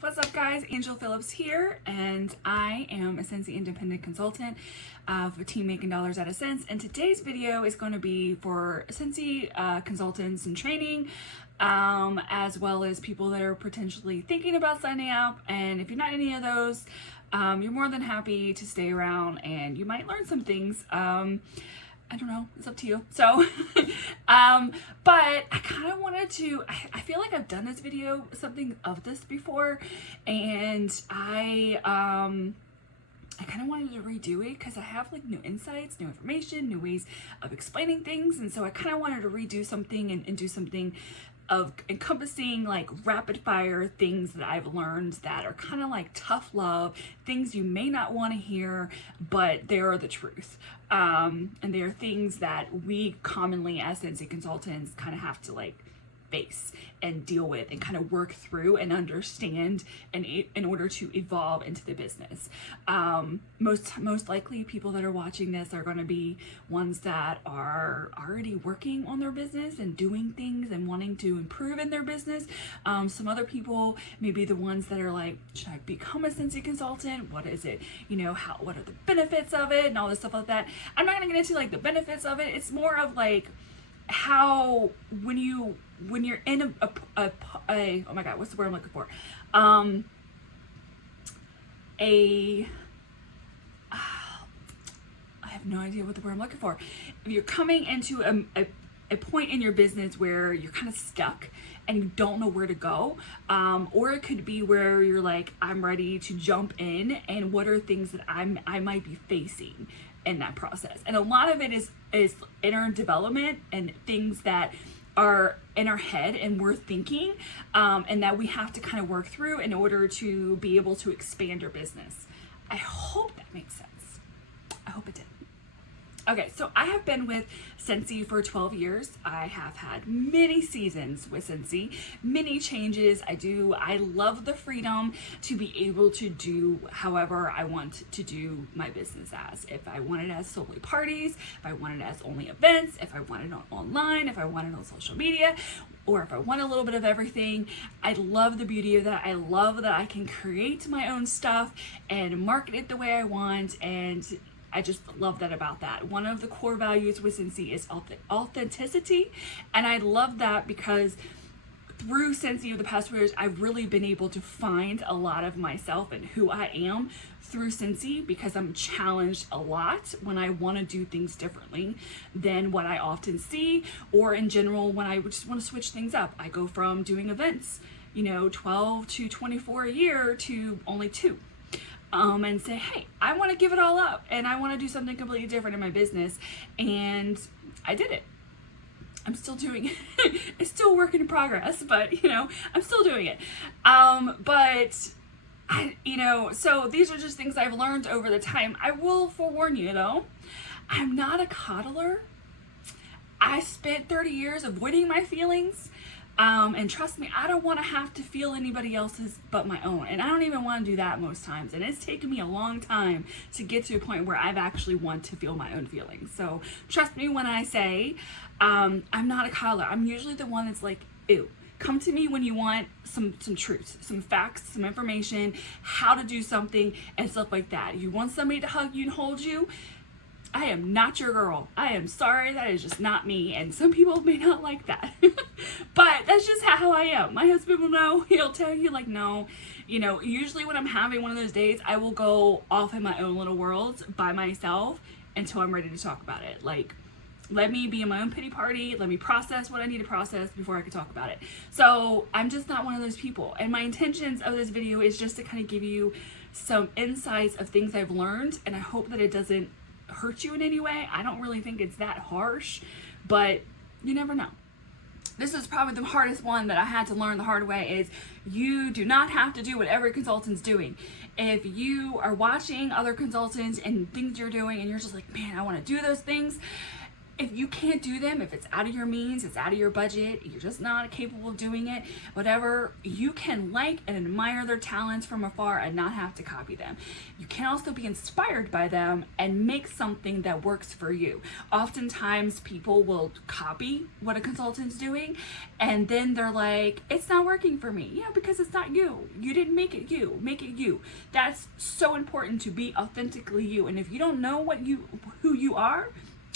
What's up guys, Angel Phillips here, and I am a Scentsy independent consultant for team making dollars out of scents. And today's video is going to be for Scentsy consultants and training, as well as people that are potentially thinking about signing up. And if you're not any of those, you're more than happy to stay around and you might learn some things. I don't know, it's up to you. So, but I kind of wanted to, I feel like I've done this video, something of this before, and I kind of wanted to redo it because I have like new insights, new information, new ways of explaining things. And so I kind of wanted to redo something and do something of encompassing like rapid fire things that I've learned that are kind of like tough love, things you may not want to hear, but they are the truth. And they are things that we commonly as Scentsy consultants kind of have to like face and deal with and kind of work through and understand and in order to evolve into the business. Most likely people that are watching this are going to be ones that are already working on their business and doing things and wanting to improve in their business. Some other people may be the ones that are like, should I become a Scentsy consultant? What is it? You know, what are the benefits of it and all this stuff like that. I'm not going to get into like the benefits of it. It's more of like how when you're in a oh my god, what's the word I'm looking for? I have no idea what the word I'm looking for. If you're coming into a point in your business where you're kind of stuck and you don't know where to go, or it could be where you're like, I'm ready to jump in, and what are things that I might be facing in that process. And a lot of it is inner development and things that are in our head and we're thinking, and that we have to kind of work through in order to be able to expand our business. I hope that makes sense. I hope it did. Okay, so I have been with Scentsy for 12 years. I have had many seasons with Scentsy, many changes. I love the freedom to be able to do however I want to do my business as. If I want it as solely parties, if I want it as only events, if I want it online, if I want it on social media, or if I want a little bit of everything. I love the beauty of that. I love that I can create my own stuff and market it the way I want, and I just love that about that. One of the core values with Scentsy is authenticity, and I love that because through Scentsy over the past 4 years, I've really been able to find a lot of myself and who I am through Scentsy, because I'm challenged a lot when I want to do things differently than what I often see, or in general when I just want to switch things up. I go from doing events, 12 to 24 a year to only 2. And say, hey, I want to give it all up and I want to do something completely different in my business. And I did it. I'm still doing it. It's still a work in progress, but I'm still doing it. So these are just things I've learned over the time. I will forewarn you though, I'm not a coddler. I spent 30 years avoiding my feelings. And trust me, I don't want to have to feel anybody else's but my own. And I don't even want to do that most times. And it's taken me a long time to get to a point where I've actually want to feel my own feelings. So trust me when I say, I'm not a coddler. I'm usually the one that's like, ew. Come to me when you want some truth, some facts, some information, how to do something and stuff like that. You want somebody to hug you and hold you? I am not your girl. I am sorry, that is just not me. And some people may not like that. But that's just how I am. My husband will know. He'll tell you like, no. Usually when I'm having one of those days, I will go off in my own little world by myself until I'm ready to talk about it. Like, let me be in my own pity party. Let me process what I need to process before I can talk about it. So I'm just not one of those people. And my intentions of this video is just to kind of give you some insights of things I've learned. And I hope that it doesn't hurt you in any way. I don't really think it's that harsh, but you never know. This is probably the hardest one that I had to learn the hard way, is you do not have to do what every consultant's doing. If you are watching other consultants and things you're doing and you're just like, man, I want to do those things, If you can't do them, if it's out of your means, it's out of your budget, you're just not capable of doing it, whatever, you can like and admire their talents from afar and not have to copy them. You can also be inspired by them and make something that works for you. Oftentimes people will copy what a consultant's doing and then they're like, it's not working for me. Yeah, because it's not you. You didn't make it you. Make it you. That's so important, to be authentically you. And if you don't know who you are,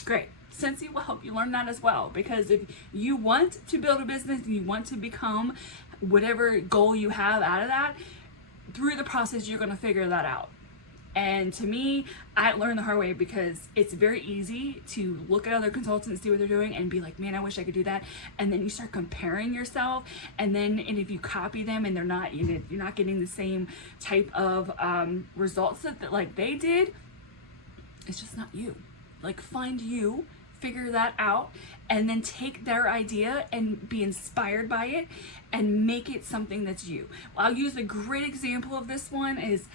great. Scentsy will help you learn that as well, because if you want to build a business and you want to become whatever goal you have out of that, through the process you're going to figure that out. And to me, I learned the hard way, because it's very easy to look at other consultants, see what they're doing, and be like, man, I wish I could do that. And then you start comparing yourself, and if you copy them and they're not, you're not getting the same type of results that like they did, it's just not you. Like, find you, figure that out, and then take their idea and be inspired by it and make it something that's you. I'll use a great example of this one is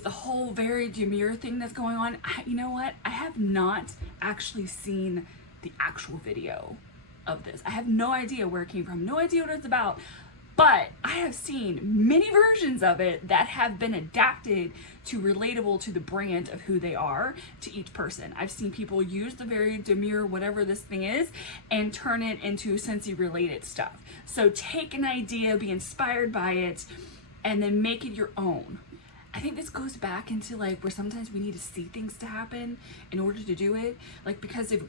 the whole very demure thing that's going on. You know what? I have not actually seen the actual video of this. I have no idea where it came from, no idea what it's about. But I have seen many versions of it that have been adapted to relatable to the brand of who they are, to each person. I've seen people use the very demure whatever this thing is and turn it into Scentsy related stuff. So take an idea, be inspired by it, and then make it your own. I think this goes back into like where sometimes we need to see things to happen in order to do it. Like, because if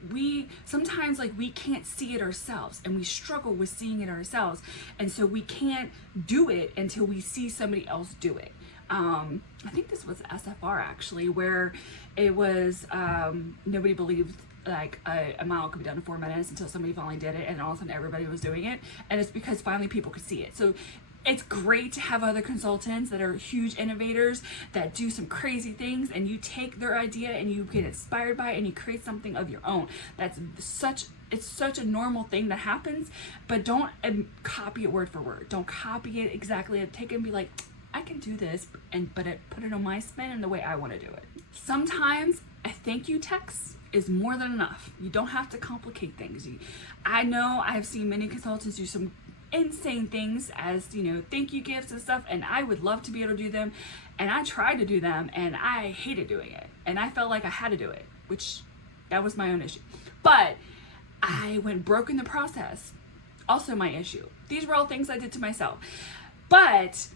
sometimes like we can't see it ourselves and we struggle with seeing it ourselves. And so we can't do it until we see somebody else do it. I think this was SFR actually, where it was, nobody believed like a mile could be done in 4 minutes until somebody finally did it. And all of a sudden everybody was doing it. And it's because finally people could see it. So it's great to have other consultants that are huge innovators that do some crazy things, and you take their idea and you get inspired by it and you create something of your own. It's such a normal thing that happens, but don't copy it word for word. Don't copy it exactly. Take it and be like, I can do this, but put it on my spin and the way I want to do it. Sometimes a thank you text is more than enough. You don't have to complicate things. I know I've seen many consultants do some insane things as, thank you gifts and stuff, and I would love to be able to do them, and I tried to do them and I hated doing it, and I felt like I had to do it, which that was my own issue, but I went broke in the process. Also my issue. These were all things I did to myself. But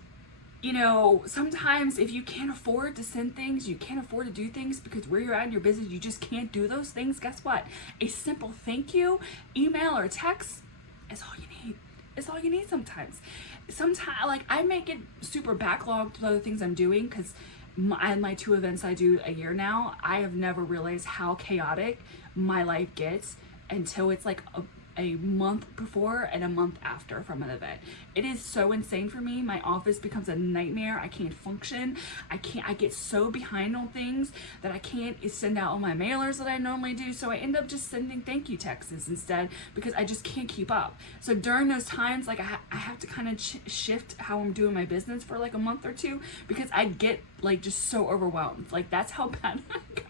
sometimes if you can't afford to send things, you can't afford to do things because where you're at in your business, you just can't do those things. Guess what? A simple thank you email or text is all you need. It's all you need sometimes. Sometimes, like, I make it super backlogged with other things I'm doing, because my 2 events I do a year now, I have never realized how chaotic my life gets until it's like a month before and a month after from an event. It is so insane for me. My office becomes a nightmare. I can't function. I get so behind on things that I can't send out all my mailers that I normally do. So I end up just sending thank you texts instead, because I just can't keep up. So during those times, like I have to kind of shift how I'm doing my business for like a month or 2, because I get like just so overwhelmed. Like, that's how bad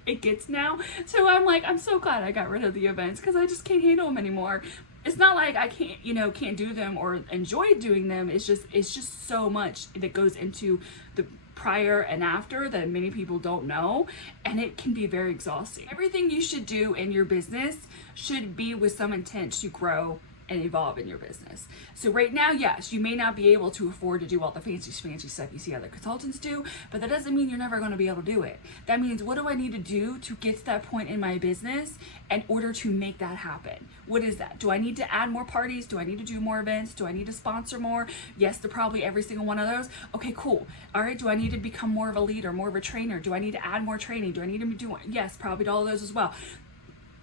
it gets now. So I'm so glad I got rid of the events, because I just can't handle them anymore. It's not like I can't do them or enjoy doing them. It's just so much that goes into the prior and after that many people don't know, and it can be very exhausting. Everything you should do in your business should be with some intent to grow and evolve in your business. So right now, yes, you may not be able to afford to do all the fancy stuff you see other consultants do, but that doesn't mean you're never going to be able to do it. That means, what do I need to do to get to that point in my business in order to make that happen? What is that? Do I need to add more parties? Do I need to do more events? Do I need to sponsor more? Yes, to probably every single one of those. Okay, cool. All right, do I need to become more of a leader, more of a trainer? Do I need to add more training? Do I need to do, yes, probably to all of those as well.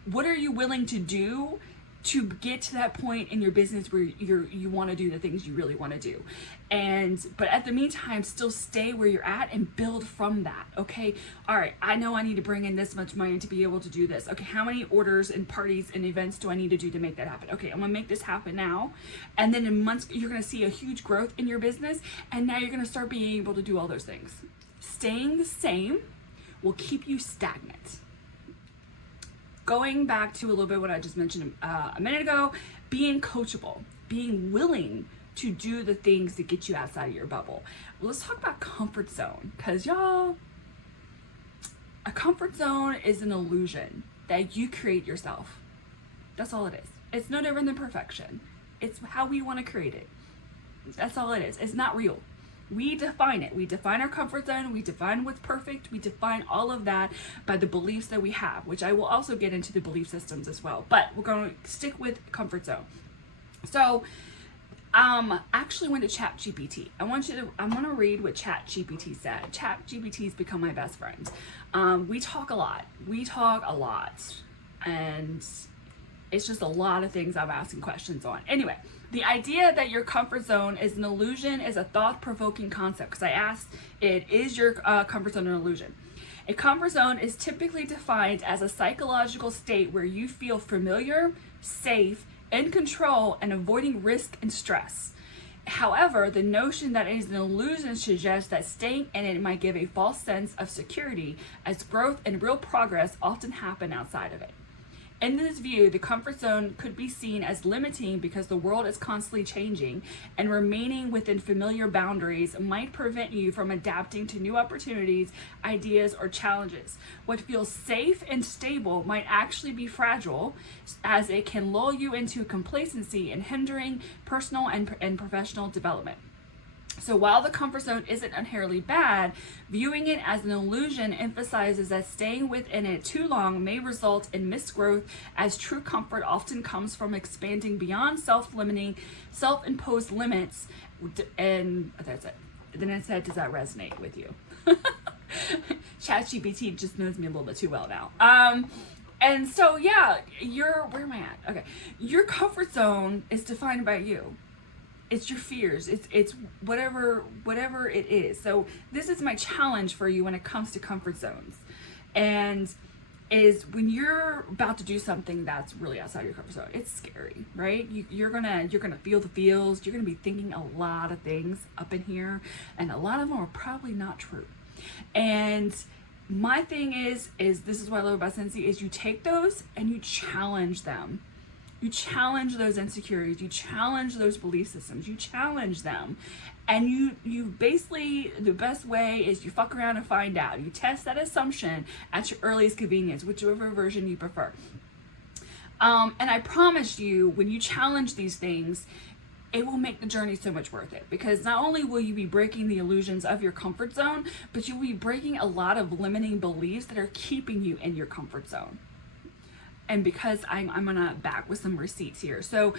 What are you willing to do to get to that point in your business where you want to do the things you really want to do? But at the meantime, still stay where you're at and build from that. Okay, all right, I know I need to bring in this much money to be able to do this. Okay, how many orders and parties and events do I need to do to make that happen? Okay, I'm gonna make this happen now, and then in months you're gonna see a huge growth in your business, and now you're gonna start being able to do all those things. Staying the same will keep you stagnant. going back to a little bit what I just mentioned a minute ago, being coachable, being willing to do the things that get you outside of your bubble. Well, let's talk about comfort zone, because y'all, a comfort zone is an illusion that you create yourself. That's all it is. It's no different than perfection. It's how we want to create it. That's all it is. It's not real. We define it. We define our comfort zone. We define what's perfect. We define all of that by the beliefs that we have, which I will also get into the belief systems as well. But we're going to stick with comfort zone. So, I actually went to ChatGPT. I want to read what ChatGPT said. ChatGPT's become my best friend. We talk a lot. And it's just a lot of things I'm asking questions on. Anyway, the idea that your comfort zone is an illusion is a thought-provoking concept, because I asked it, is your comfort zone an illusion? A comfort zone is typically defined as a psychological state where you feel familiar, safe, in control, and avoiding risk and stress. However, the notion that it is an illusion suggests that staying in it might give a false sense of security, as growth and real progress often happen outside of it. In this view, the comfort zone could be seen as limiting because the world is constantly changing, and remaining within familiar boundaries might prevent you from adapting to new opportunities, ideas, or challenges. What feels safe and stable might actually be fragile, as it can lull you into complacency and hindering personal and professional development. So while the comfort zone isn't inherently bad, viewing it as an illusion emphasizes that staying within it too long may result in misgrowth, as true comfort often comes from expanding beyond self-limiting, self-imposed limits. And that's it. Then I said, does that resonate with you? ChatGPT just knows me a little bit too well now. And so, yeah, where am I at? Okay. Your comfort zone is defined by you. It's your fears. It's whatever it is. So this is my challenge for you when it comes to comfort zones, and is when you're about to do something that's really outside your comfort zone. It's scary, right? You're gonna feel the feels. You're gonna be thinking a lot of things up in here, and a lot of them are probably not true. And my thing is this is what I love about Scentsy, is you take those and you challenge them. You challenge those insecurities, you challenge those belief systems, you challenge them. And you basically, the best way is you fuck around and find out. You test that assumption at your earliest convenience, whichever version you prefer. And I promise you, when you challenge these things, it will make the journey so much worth it, because not only will you be breaking the illusions of your comfort zone, but you'll be breaking a lot of limiting beliefs that are keeping you in your comfort zone. And because I'm gonna back with some receipts here. So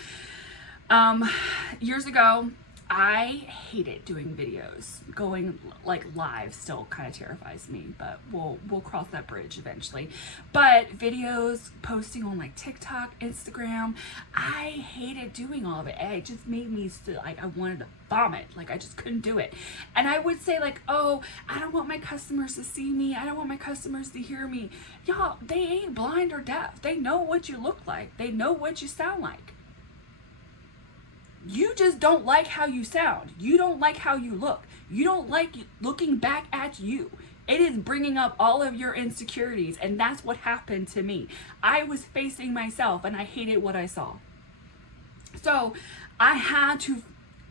years ago, I hated doing videos. Going like live still kind of terrifies me, but we'll cross that bridge eventually. But videos, posting on like TikTok, Instagram, I hated doing all of it. It just made me like I wanted to vomit. Like I just couldn't do it. And I would say like, oh, I don't want my customers to see me. I don't want my customers to hear me. Y'all, they ain't blind or deaf. They know what you look like. They know what you sound like. You just don't like how you sound. You don't like how you look. You don't like looking back at you. It is bringing up all of your insecurities, and that's what happened to me. I was facing myself, and I hated what I saw. So I had to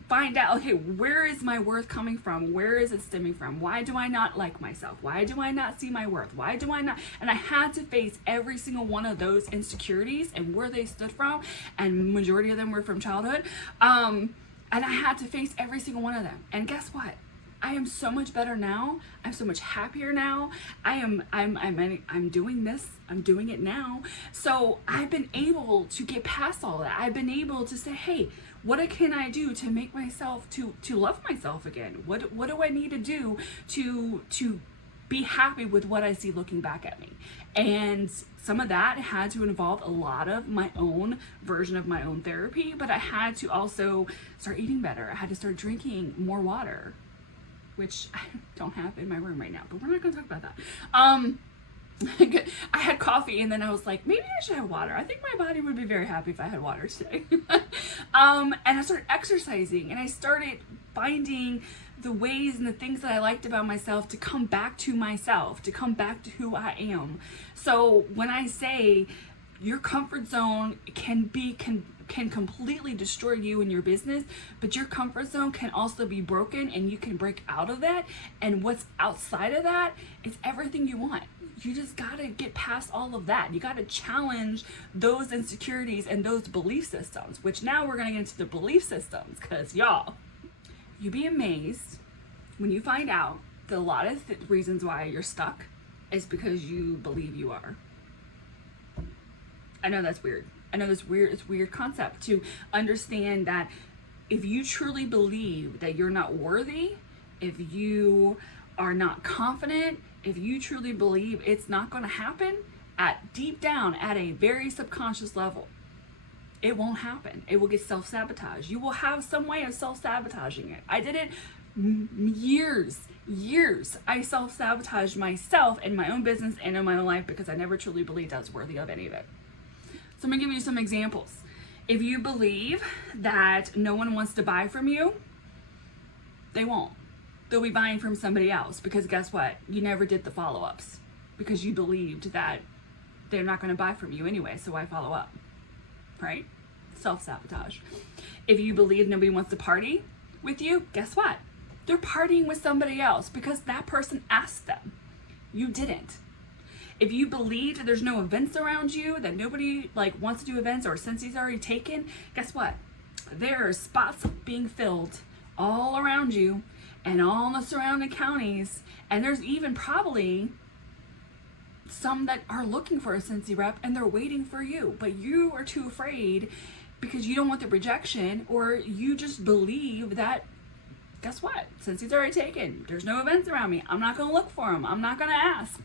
find out, okay, where is my worth coming from? Where is it stemming from? Why do I not like myself? Why do I not see my worth? Why do I not? And I had to face every single one of those insecurities and where they stood from, and majority of them were from childhood. And I had to face every single one of them. And guess what? I am so much better now. I'm so much happier now. I'm doing this. I'm doing it now. So I've been able to get past all that. I've been able to say, hey, what can I do to make myself, to love myself again? What do I need to do to be happy with what I see looking back at me? And some of that had to involve a lot of my own version of my own therapy, but I had to also start eating better. I had to start drinking more water, which I don't have in my room right now, but we're not going to talk about that. I had coffee, and then I was like, maybe I should have water. I think my body would be very happy if I had water today. And I started exercising, and I started finding the ways and the things that I liked about myself to come back to myself, to come back to who I am. So when I say your comfort zone can completely destroy you and your business, but your comfort zone can also be broken and you can break out of that. And what's outside of that is everything you want. You just gotta get past all of that. You gotta challenge those insecurities and those belief systems, which now we're gonna get into the belief systems, because y'all, you'd be amazed when you find out that a lot of reasons why you're stuck is because you believe you are. I know that's weird. I know it's a weird concept to understand that if you truly believe that you're not worthy, if you are not confident, if you truly believe it's not going to happen, at deep down, at a very subconscious level, it won't happen. It will get self-sabotaged. You will have some way of self-sabotaging it. I did it years. I self-sabotaged myself in my own business and in my own life because I never truly believed I was worthy of any of it. So I'm gonna give you some examples. If you believe that no one wants to buy from you, they won't. They'll be buying from somebody else, because guess what? You never did the follow-ups because you believed that they're not gonna buy from you anyway, so why follow up, right? Self-sabotage. If you believe nobody wants to party with you, guess what? They're partying with somebody else because that person asked them. You didn't. If you believe that there's no events around you, that nobody wants to do events, or Scentsy's already taken, guess what? There are spots being filled all around you and all in the surrounding counties, and there's even probably some that are looking for a Scentsy rep and they're waiting for you, but you are too afraid because you don't want the rejection, or you just believe that, guess what? Scentsy's already taken. There's no events around me. I'm not going to look for them. I'm not going to ask.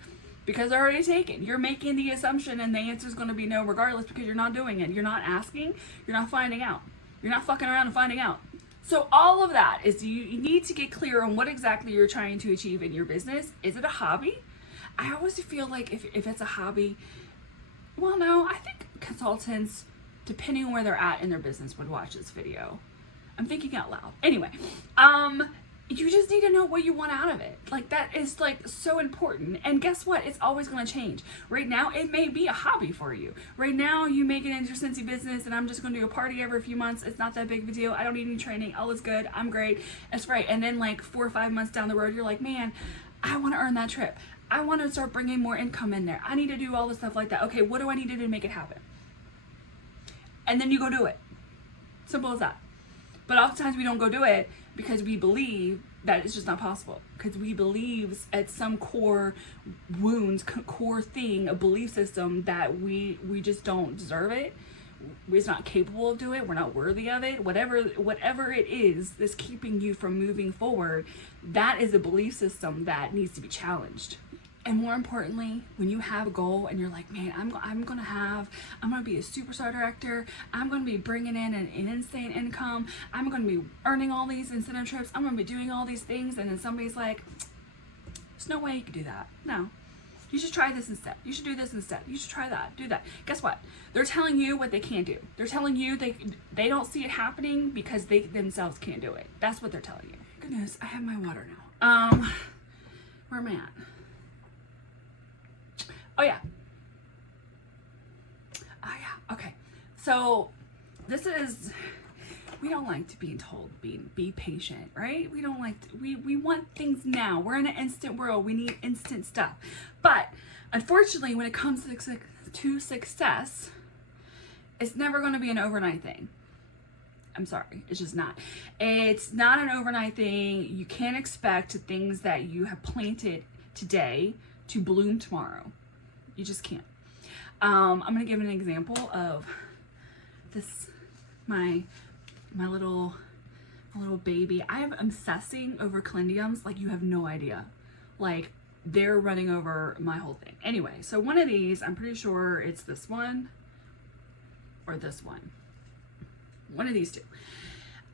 Because they're already taken. You're making the assumption and the answer is going to be no regardless, because you're not doing it. You're not asking. You're not finding out. You're not fucking around and finding out. So all of that is you need to get clear on what exactly you're trying to achieve in your business. Is it a hobby? I always feel like if it's a hobby, well, no, I think consultants, depending on where they're at in their business, would watch this video. I'm thinking out loud. Anyway, you just need to know what you want out of it. That is so important. And guess what? It's always going to change. Right now, it may be a hobby for you. Right now, you make it into your Scentsy business and I'm just going to do a party every few months. It's not that big of a deal. I don't need any training. All is good. I'm great. That's right. And then 4 or 5 months down the road, you're like, man, I want to earn that trip. I want to start bringing more income in there. I need to do all this stuff like that. Okay, what do I need to do to make it happen? And then you go do it. Simple as that. But oftentimes we don't go do it because we believe that it's just not possible. Because we believe at some core wounds, core thing, a belief system that we just don't deserve it. We're just not capable of doing it. We're not worthy of it. Whatever it is that's keeping you from moving forward, that is a belief system that needs to be challenged. And more importantly, when you have a goal and you're like, man, I'm gonna be a superstar director. I'm gonna be bringing in an insane income. I'm gonna be earning all these incentive trips. I'm gonna be doing all these things. And then somebody's like, there's no way you can do that. No, you should try this instead. You should do this instead. You should try that, do that. Guess what? They're telling you what they can't do. They're telling you they don't see it happening because they themselves can't do it. That's what they're telling you. Goodness, I have my water now. Where am I at? Oh yeah. Okay. So this is, we don't like to be told be patient, right? We don't like to, we want things now. We're in an instant world. We need instant stuff. But unfortunately, when it comes to success, it's never going to be an overnight thing. I'm sorry, it's just not. It's not an overnight thing. You can't expect things that you have planted today to bloom tomorrow. You just can't. I'm gonna give an example of this. My little baby. I am obsessing over calendulums like you have no idea. They're running over my whole thing. Anyway, so one of these, I'm pretty sure it's this one or this one. One of these two.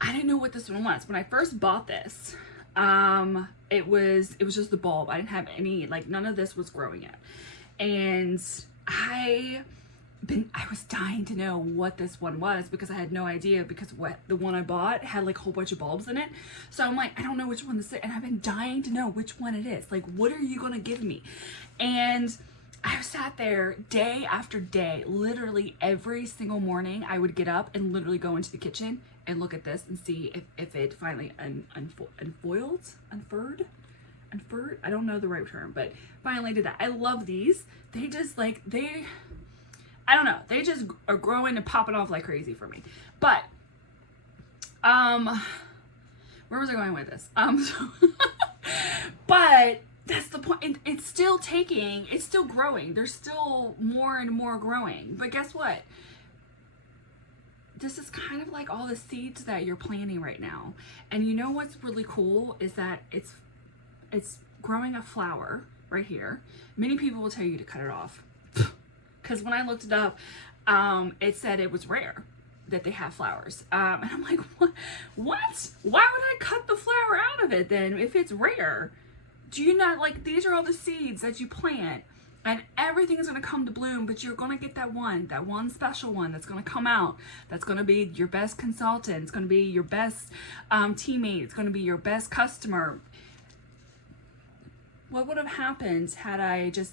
I didn't know what this one was when I first bought this. It was just the bulb. I didn't have any, none of this was growing yet. And I I was dying to know what this one was because I had no idea, because what the one I bought had like a whole bunch of bulbs in it. So I'm like, I don't know which one this is, and I've been dying to know which one it is. Like, what are you gonna give me? And I sat there day after day, literally every single morning. I would get up and literally go into the kitchen and look at this and see if it finally unfurred. I don't know the right term, but finally did that. I love these. They just like, I don't know. They just are growing and popping off like crazy for me. But, where was I going with this? But that's the point. It's still growing. There's still more and more growing. But guess what? This is kind of like all the seeds that you're planting right now. And you know what's really cool is that it's growing a flower right here. Many people will tell you to cut it off. Because when I looked it up, it said it was rare that they have flowers. And I'm like, what? Why would I cut the flower out of it then if it's rare? Do you not, like, these are all the seeds that you plant, and everything is going to come to bloom, but you're going to get that one special one that's going to come out, that's going to be your best consultant, it's going to be your best teammate, it's going to be your best customer. What would have happened had I just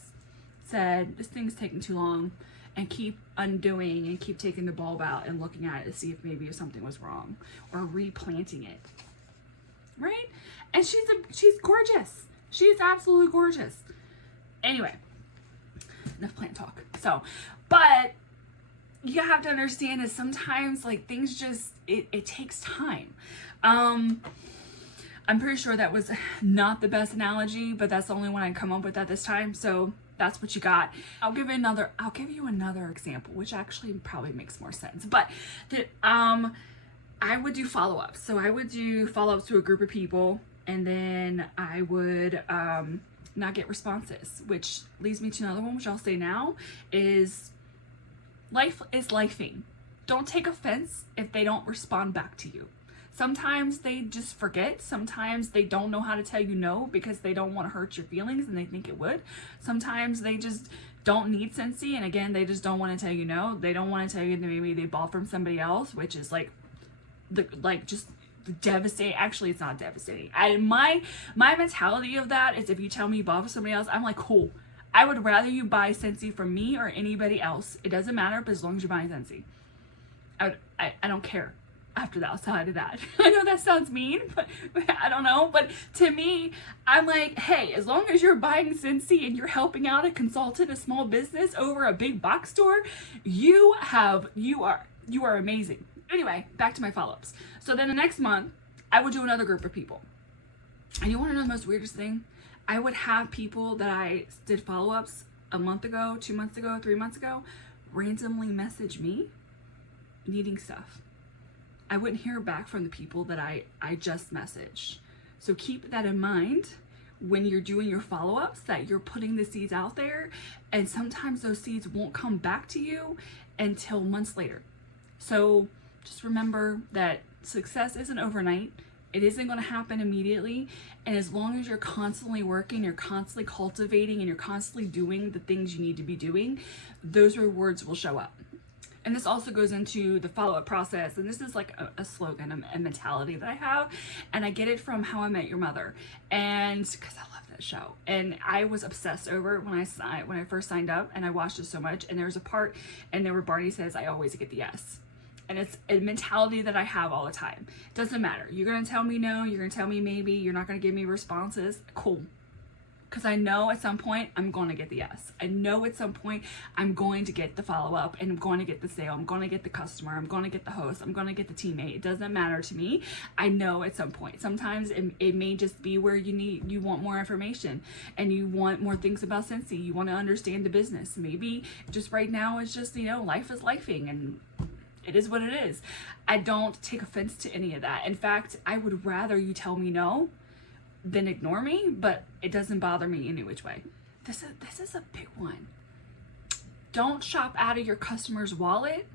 said, this thing's taking too long, and keep undoing and keep taking the bulb out and looking at it to see if maybe something was wrong, or replanting it, right? And she's gorgeous. She's absolutely gorgeous. Anyway, enough plant talk. So, but you have to understand is sometimes like things just, it takes time. I'm pretty sure that was not the best analogy, but that's the only one I come up with at this time. So that's what you got. I'll give you another example, which actually probably makes more sense. But I would do follow-ups. So I would do follow-ups to a group of people, and then I would not get responses, which leads me to another one, which I'll say now, is life is lifing. Don't take offense if they don't respond back to you. Sometimes they just forget. Sometimes they don't know how to tell you no because they don't want to hurt your feelings and they think it would. Sometimes they just don't need Scentsy, and again, they just don't want to tell you no. They don't want to tell you that maybe they bought from somebody else, which is just devastating. Actually, it's not devastating. My mentality of that is if you tell me you bought from somebody else, I'm like, cool. I would rather you buy Scentsy from me or anybody else. It doesn't matter, but as long as you're buying Scentsy. I don't care after the outside of that. I know that sounds mean, but I don't know. But to me, I'm like, hey, as long as you're buying Scentsy and you're helping out a consultant, a small business over a big box store, you are amazing. Anyway, back to my follow-ups. So then the next month, I would do another group of people. And you want to know the most weirdest thing? I would have people that I did follow-ups a month ago, 2 months ago, 3 months ago, randomly message me needing stuff. I wouldn't hear back from the people that I just messaged. So keep that in mind when you're doing your follow-ups, that you're putting the seeds out there, and sometimes those seeds won't come back to you until months later. So just remember that success isn't overnight. It isn't going to happen immediately. And as long as you're constantly working, you're constantly cultivating, and you're constantly doing the things you need to be doing, those rewards will show up. And this also goes into the follow-up process. And this is like a slogan, a mentality that I have. And I get it from How I Met Your Mother. And because I love that show. And I was obsessed over it when I first signed up, and I watched it so much. And there was a part in there where Barney says, I always get the yes. And it's a mentality that I have all the time. Doesn't matter. You're going to tell me no. You're going to tell me maybe. You're not going to give me responses. Cool. Because I know at some point I'm going to get the yes. I know at some point I'm going to get the follow-up, and I'm going to get the sale. I'm going to get the customer. I'm going to get the host. I'm going to get the teammate. It doesn't matter to me. I know at some point. Sometimes it may just be where you want more information, and you want more things about Scentsy. You want to understand the business. Maybe just right now it's just, life is lifing, and it is what it is. I don't take offense to any of that. In fact, I would rather you tell me no than ignore me, but it doesn't bother me any which way. This is a big one. Don't shop out of your customer's wallet.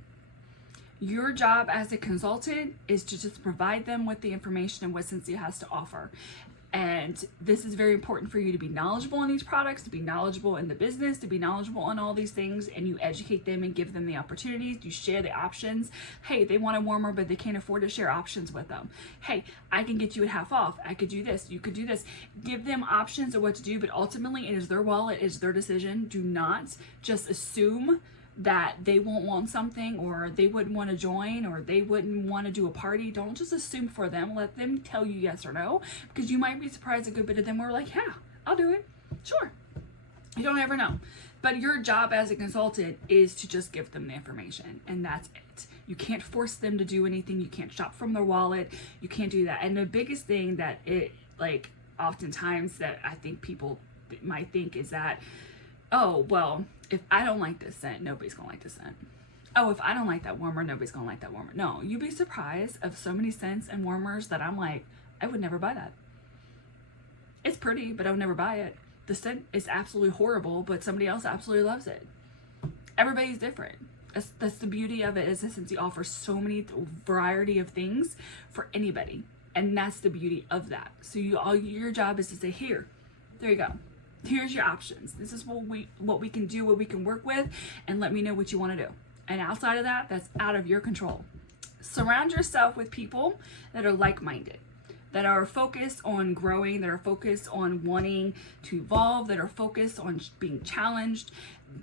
Your job as a consultant is to just provide them with the information and what Scentsy has to offer. And this is very important for you to be knowledgeable on these products, to be knowledgeable in the business, to be knowledgeable on all these things, and you educate them and give them the opportunities. You share the options. Hey, they want a warmer, but they can't afford to share options with them. Hey, I can get you at half off. I could do this. You could do this. Give them options of what to do, but ultimately it is their wallet, it is their decision. Do not just assume that they won't want something, or they wouldn't want to join, or they wouldn't want to do a party. Don't just assume for them. Let them tell you yes or no, because you might be surprised a good bit of them are like, yeah, I'll do it. Sure. You don't ever know. But your job as a consultant is to just give them the information, and that's it. You can't force them to do anything. You can't shop from their wallet. You can't do that. And the biggest thing that oftentimes that I think people might think is that, oh, well, if I don't like this scent, nobody's gonna like this scent. Oh, if I don't like that warmer, nobody's gonna like that warmer. No, you'd be surprised of so many scents and warmers that I'm like, I would never buy that. It's pretty, but I would never buy it. The scent is absolutely horrible, but somebody else absolutely loves it. Everybody's different. That's the beauty of it, is that Scentsy offers so many variety of things for anybody. And that's the beauty of that. So your job is to say, here, there you go. Here's your options. This is what we can do, what we can work with, and let me know what you want to do. And outside of that, that's out of your control. Surround yourself with people that are like-minded, that are focused on growing, that are focused on wanting to evolve, that are focused on being challenged.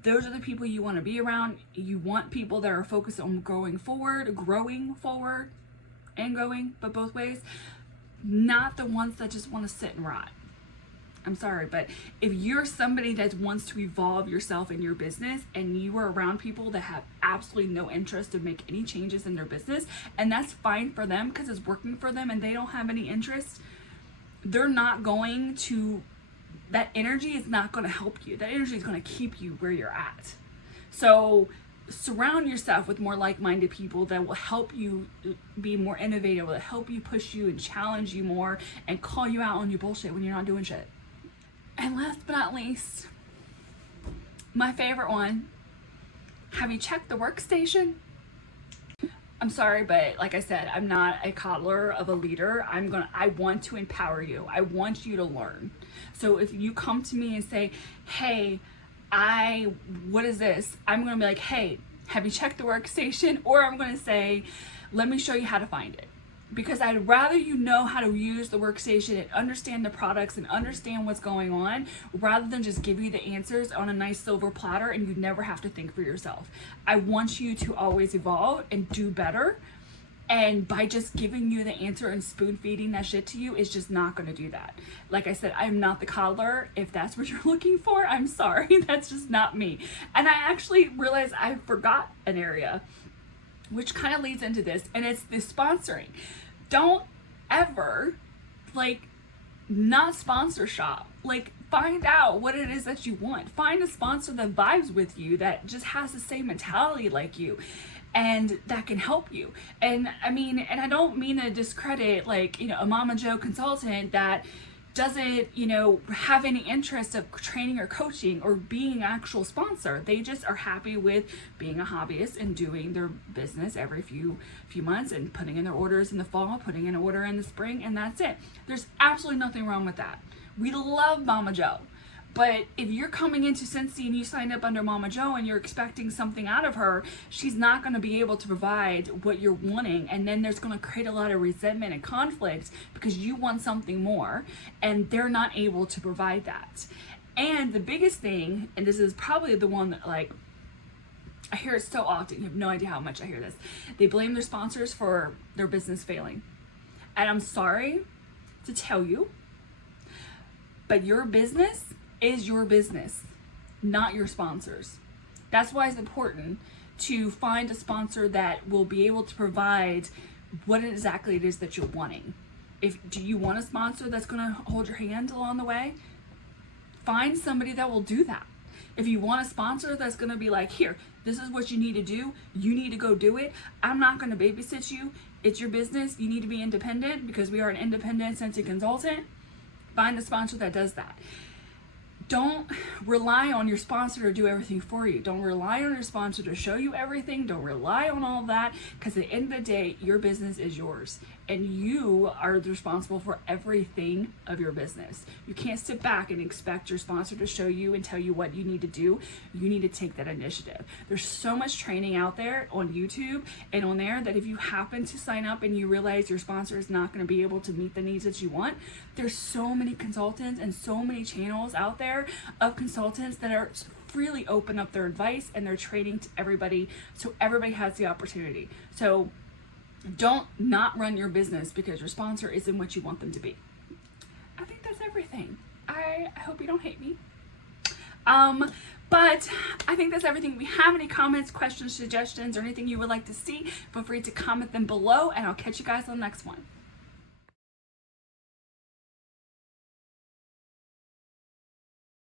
Those are the people you want to be around. You want people that are focused on growing forward and going, but both ways. Not the ones that just want to sit and rot. I'm sorry, but if you're somebody that wants to evolve yourself in your business, and you are around people that have absolutely no interest to make any changes in their business, and that's fine for them because it's working for them and they don't have any interest, they're not going to, that energy is not going to help you. That energy is going to keep you where you're at. So surround yourself with more like-minded people that will help you be more innovative, will help you push you and challenge you more and call you out on your bullshit when you're not doing shit. And last but not least, my favorite one, have you checked the workstation? I'm sorry, but like I said, I'm not a coddler of a leader. I want to empower you. I want you to learn. So if you come to me and say, hey, what is this? I'm going to be like, hey, have you checked the workstation? Or I'm going to say, let me show you how to find it. Because I'd rather you know how to use the workstation and understand the products and understand what's going on, rather than just give you the answers on a nice silver platter and you never have to think for yourself. I want you to always evolve and do better. And by just giving you the answer and spoon feeding that shit to you is just not going to do that. Like I said, I'm not the coddler. If that's what you're looking for, I'm sorry. That's just not me. And I actually realized I forgot an area, which kind of leads into this, and it's the sponsoring. Don't ever not sponsor shop. Find out what it is that you want. Find a sponsor that vibes with you, that just has the same mentality like you, and that can help you. And I don't mean to discredit a Mama Joe consultant that doesn't have any interest of training or coaching or being an actual sponsor. They just are happy with being a hobbyist and doing their business every few months and putting in their orders in the fall, putting in an order in the spring, and that's it. There's absolutely nothing wrong with that. We love Mama Joe. But if you're coming into Scentsy and you signed up under Mama Joe and you're expecting something out of her, she's not going to be able to provide what you're wanting. And then there's going to create a lot of resentment and conflict because you want something more and they're not able to provide that. And the biggest thing, and this is probably the one that I hear it so often, you have no idea how much I hear this. They blame their sponsors for their business failing. And I'm sorry to tell you, but your business is your business, not your sponsors. That's why it's important to find a sponsor that will be able to provide what exactly it is that you're wanting. Do you want a sponsor that's going to hold your hand along the way? Find somebody that will do that. If you want a sponsor that's going to be like, here, this is what you need to do. You need to go do it. I'm not going to babysit you. It's your business. You need to be independent because we are an independent Scentsy consultant. Find a sponsor that does that. don't rely on your sponsor to do everything for you. Don't rely on your sponsor to show you everything. Don't rely on all that, because at the end of the day, your business is yours and you are responsible for everything of your business. You can't sit back and expect your sponsor to show you and tell you what you need to do. You need to take that initiative. There's so much training out there on YouTube and on there that if you happen to sign up and you realize your sponsor is not going to be able to meet the needs that you want, there's so many consultants and so many channels out there of consultants that are freely open up their advice and their training to everybody, so everybody has the opportunity. So don't not run your business because your sponsor isn't what you want them to be. I think that's everything. I hope you don't hate me. But I think that's everything. If you have any comments, questions, suggestions, or anything you would like to see, feel free to comment them below, and I'll catch you guys on the next one.